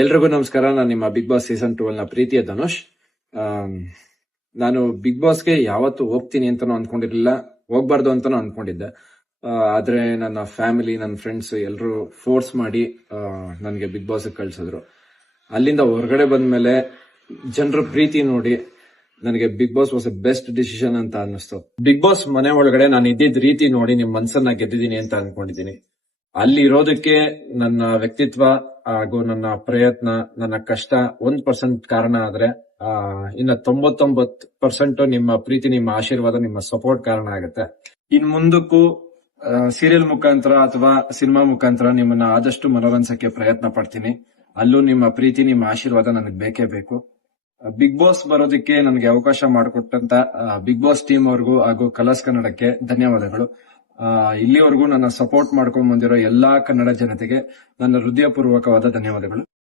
ಎಲ್ರಿಗೂ ನಮಸ್ಕಾರ. ನಾನು ನಿಮ್ಮ ಬಿಗ್ ಬಾಸ್ ಸೀಸನ್ ಟೂ ನ ಪ್ರೀತಿಯ ಧನುಷ್. ನಾನು ಬಿಗ್ ಬಾಸ್ಗೆ ಯಾವತ್ತು ಹೋಗ್ತೀನಿ ಅಂತಾನು ಅನ್ಕೊಂಡಿರ್ಲಿಲ್ಲ ಹೋಗ್ಬಾರ್ದು ಅಂತಾನು ಅನ್ಕೊಂಡಿದ್ದೆ ಆದ್ರೆ ನನ್ನ ಫ್ಯಾಮಿಲಿ ನನ್ನ ಫ್ರೆಂಡ್ಸ್ ಎಲ್ಲರೂ ಫೋರ್ಸ್ ಮಾಡಿ ನನಗೆ ಬಿಗ್ ಬಾಸ್ ಕಳ್ಸಿದ್ರು. ಅಲ್ಲಿಂದ ಹೊರಗಡೆ ಬಂದ್ಮೇಲೆ ಜನರ ಪ್ರೀತಿ ನೋಡಿ ನನಗೆ Bigg Boss was a best decision ಅಂತ ಅನ್ನಿಸ್ತು. ಬಿಗ್ ಬಾಸ್ ಮನೆ ಒಳಗಡೆ ನಾನು ಇದ್ದಿದ್ ರೀತಿ ನೋಡಿ ನಿಮ್ ಮನ್ಸನ್ನ ಗೆದ್ದಿದ್ದೀನಿ ಅಂತ ಅನ್ಕೊಂಡಿದ್ದೀನಿ. ಅಲ್ಲಿ ಇರೋದಕ್ಕೆ ನನ್ನ ವ್ಯಕ್ತಿತ್ವ ಹಾಗೂ ನನ್ನ ಪ್ರಯತ್ನ ನನ್ನ ಕಷ್ಟ ಒಂದ್ ಪರ್ಸೆಂಟ್ ಕಾರಣ ಆದ್ರೆ ಆ, ಇನ್ನ ತೊಂಬತ್ತೊಂಬತ್ ಪರ್ಸೆಂಟ್ ನಿಮ್ಮ ಪ್ರೀತಿ ನಿಮ್ಮ ಆಶೀರ್ವಾದ ನಿಮ್ಮ ಸಪೋರ್ಟ್ ಕಾರಣ ಆಗುತ್ತೆ. ಇನ್ ಮುಂದಕ್ಕೂ ಸೀರಿಯಲ್ ಮುಖಾಂತರ ಅಥವಾ ಸಿನಿಮಾ ಮುಖಾಂತರ ನಿಮ್ಮನ್ನ ಆದಷ್ಟು ಮನೋರಂಜಕ್ಕೆ ಪ್ರಯತ್ನ ಪಡ್ತೀನಿ. ಅಲ್ಲೂ ನಿಮ್ಮ ಪ್ರೀತಿ ನಿಮ್ಮ ಆಶೀರ್ವಾದ ನನಗೆ ಬೇಕೇ ಬೇಕು. ಬಿಗ್ ಬಾಸ್ ಬರೋದಕ್ಕೆ ನನಗೆ ಅವಕಾಶ ಮಾಡಿಕೊಟ್ಟಂತ ಬಿಗ್ ಬಾಸ್ ಟೀಮ್ ಅವ್ರಿಗೂ ಹಾಗೂ ಕಲರ್ಸ್ ಕನ್ನಡಕ್ಕೆ ಧನ್ಯವಾದಗಳು. ಇಲ್ಲಿವರೆಗೂ ನನ್ನ ಸಪೋರ್ಟ್ ಮಾಡ್ಕೊಂಡ್ ಬಂದಿರೋ ಎಲ್ಲಾ ಕನ್ನಡ ಜನತೆಗೆ ನನ್ನ ಹೃದಯಪೂರ್ವಕವಾದ ಧನ್ಯವಾದಗಳು.